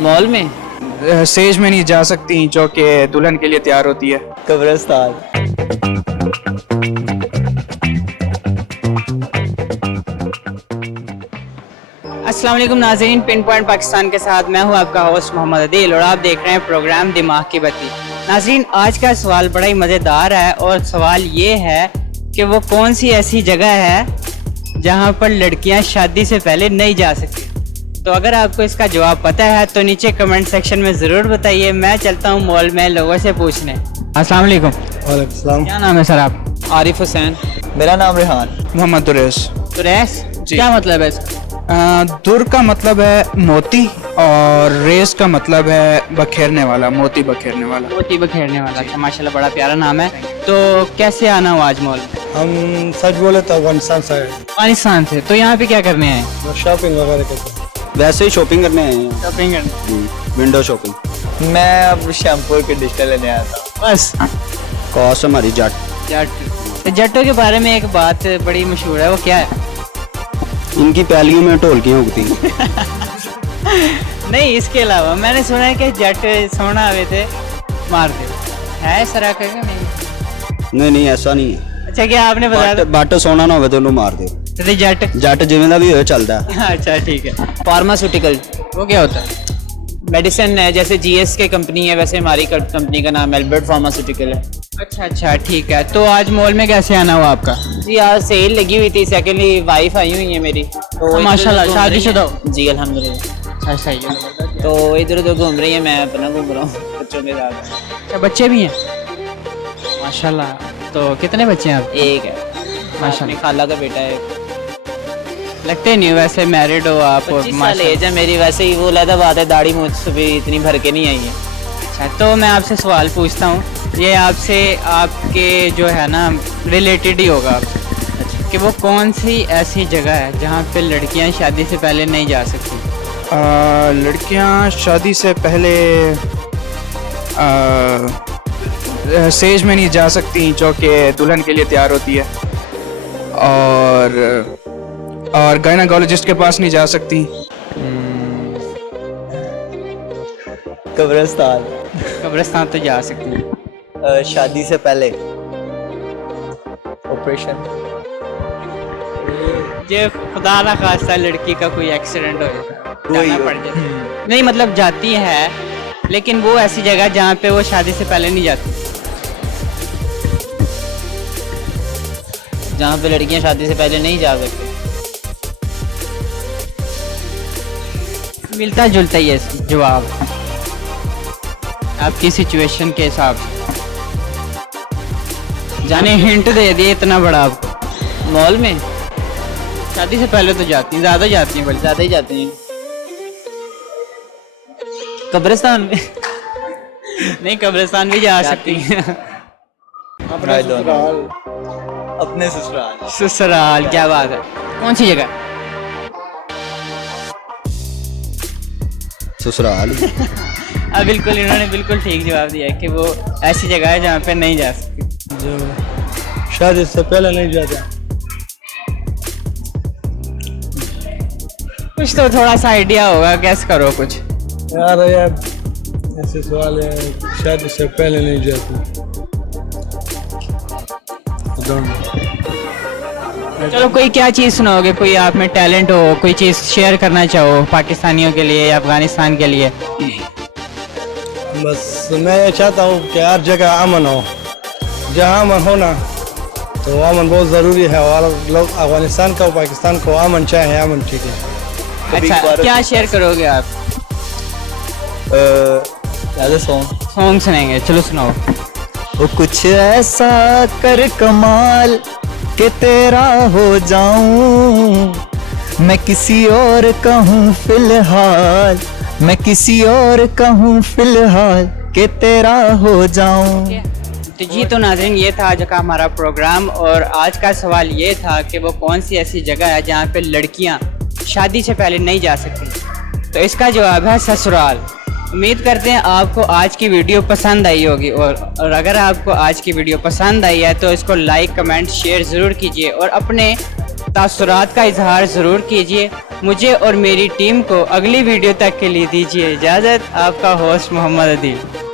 Mall में? Says में नहीं जा सकती जो कि दुल्हन के लिए तैयार होती है। कब्रिस्तान। अस्सलाम वालेकुम नाज़रीन, पिन पॉइंट पाकिस्तान के साथ मैं हूं आपका होस्ट मोहम्मद अदील और आप देख रहे हैं प्रोग्राम दिमाग की बत्ती। नाज़रीन, आज का सवाल बड़ा ही मज़ेदार है और सवाल ये है कि वो कौन सी ऐसी जगह है जहां पर लड़कियां शादी से पहले नहीं जा सकती। तो अगर आपको इसका जवाब पता है तो नीचे कमेंट सेक्शन में ज़रूर बताइए। मैं चलता हूँ मॉल में लोगों से पूछने। अस्सलाम वालेकुम। वालेकुम सलाम। क्या नाम है सर आप? आरिफ हुसैन। मेरा नाम रेहान। मोहम्मद दुरैस। तुरैस, क्या मतलब है इसका? दुर का मतलब है मोती और रेस का मतलब है बखेरने वाला, मोती बखेरने वाला। मोती बखेरने वाला। अच्छा, माशाल्लाह बड़ा प्यारा नाम है। तो कैसे आना हुआ आज मॉल में? हम सच बोले तो अफगानिस्तान से आए, अफगानिस्तान से। तो यहाँ पे क्या करने आए? शॉपिंग वगैरह करते हैं। वैसे ही शॉपिंग करने आए हैं, शॉपिंग करने। Window shopping. मैं अब शैम्पू के डिश लेने आया था। बस कॉस्ट हमारी जट। जट। तो जट्टों के बारे में एक बात बड़ी मशहूर है, वो क्या है? इनकी पैलियों में ढोलकियाँ उगती नहीं, इसके अलावा मैंने सुना है कि जट सोना आवे थे मार दे, है इस तरह का कि नहीं? नहीं ऐसा नहीं है। अच्छा, क्या आपने बताया? बट सोना ना हो तो उन्होंने मार दे। तो जट। जट जिमें भी हो चलता है। अच्छा ठीक है। फार्मास्यूटिकल वो क्या होता है? मेडिसिन है, जैसे जीएस के कंपनी है वैसे हमारी कंपनी का नाम एल्बर्ट फार्मास्यूटिकल है। अच्छा अच्छा ठीक है। तो आज मॉल में कैसे आना हुआ आपका? जी आज सेल लगी हुई थी। सेकेंडली वाइफ आई हुई है मेरी, तो माशाल्लाह शादीशुदा हो? जी अल्हम्दुलिल्लाह। अच्छा सही है। तो इधर उधर घूम रही है, मैं अपना घूम रहा हूँ बच्चों के साथ। अच्छा, बच्चे भी हैं? माशाल्लाह। तो कितने बच्चे हैं आप? एक है, माशाल्लाह। अपनी खाला का बेटा है। लगते नहीं वैसे मैरिड हो आप। 25 साल एज है मेरी। वैसे ही वो लहदा बात है, दाढ़ी मुझसे भी इतनी भर के नहीं आई है। अच्छा, तो मैं आपसे सवाल पूछता हूँ, ये आपसे आपके जो है ना रिलेटेड ही होगा आपसे, कि वो कौन सी ऐसी जगह है जहाँ पे लड़कियाँ शादी से पहले नहीं जा सकती? लड़कियां शादी से पहले सेज में नहीं जा सकती जो कि दुल्हन के लिए तैयार होती है, और गायनाकोलॉजिस्ट के पास नहीं जा सकती। कब्रिस्तान। कब्रिस्तान तो जा सकती है। शादी से पहले ऑपरेशन। ये खुदा ना खास्ता लड़की का कोई एक्सीडेंट हो जाना पड़ जाए, नहीं मतलब जाती है, लेकिन वो ऐसी जगह जहाँ पे वो शादी से पहले नहीं जाती। जहाँ पे लड़कियाँ शादी से पहले नहीं जा सकती। मिलता जुलता ही है जवाब आपकी सिचुएशन के हिसाब से। जाने हिंट दे दिए इतना बड़ा आपको। मॉल में शादी से पहले तो जाती हैं, ज़्यादा जाती हैं, बल्कि ज्यादा ही जाते हैं। कब्रिस्तान में नहीं, कब्रिस्तान भी जा सकती हैं। अपने ससुराल। अपने ससुराल। ससुराल, क्या बात है। कौन सी जगह? ससुराल। अब बिल्कुल इन्होंने बिल्कुल ठीक जवाब दिया कि वो ऐसी जगह है जहाँ पे नहीं जा सकती। जो शादी से पहले नहीं जाता। कुछ तो थोड़ा सा आइडिया होगा, गैस करो कुछ। यार ऐसे सवाल है, शादी से पहले नहीं जाती। चलो, कोई क्या चीज़ सुनाओगे? कोई आप में टैलेंट हो, कोई चीज़ शेयर करना चाहो पाकिस्तानियों के लिए या अफगानिस्तान के लिए? बस मैं ये चाहता हूँ कि हर जगह अमन हो। जहाँ अमन हो ना, तो अमन बहुत ज़रूरी है, और लोग अफगानिस्तान का और पाकिस्तान को अमन चाहे, अमन ठीक है। अच्छा, क्या शेयर करोगे आप? सॉन्ग सुनाएंगे, चलो सुनाओ। वो कुछ ऐसा कर कमाल के तेरा हो जाऊं, मैं किसी और कहूँ फिलहाल, मैं किसी और कहूँ फिलहाल के तेरा हो जाऊं। तो जी, तो नाज़रीन, ये था आज का हमारा प्रोग्राम और आज का सवाल ये था कि वो कौन सी ऐसी जगह है जहाँ पे लड़कियाँ शादी से पहले नहीं जा सकती। तो इसका जवाब है ससुराल। उम्मीद करते हैं आपको आज की वीडियो पसंद आई होगी, और अगर आपको आज की वीडियो पसंद आई है तो इसको लाइक, कमेंट, शेयर ज़रूर कीजिए और अपने तासुरात का इजहार ज़रूर कीजिए। मुझे और मेरी टीम को अगली वीडियो तक के लिए दीजिए इजाज़त। आपका होस्ट मोहम्मद अदील।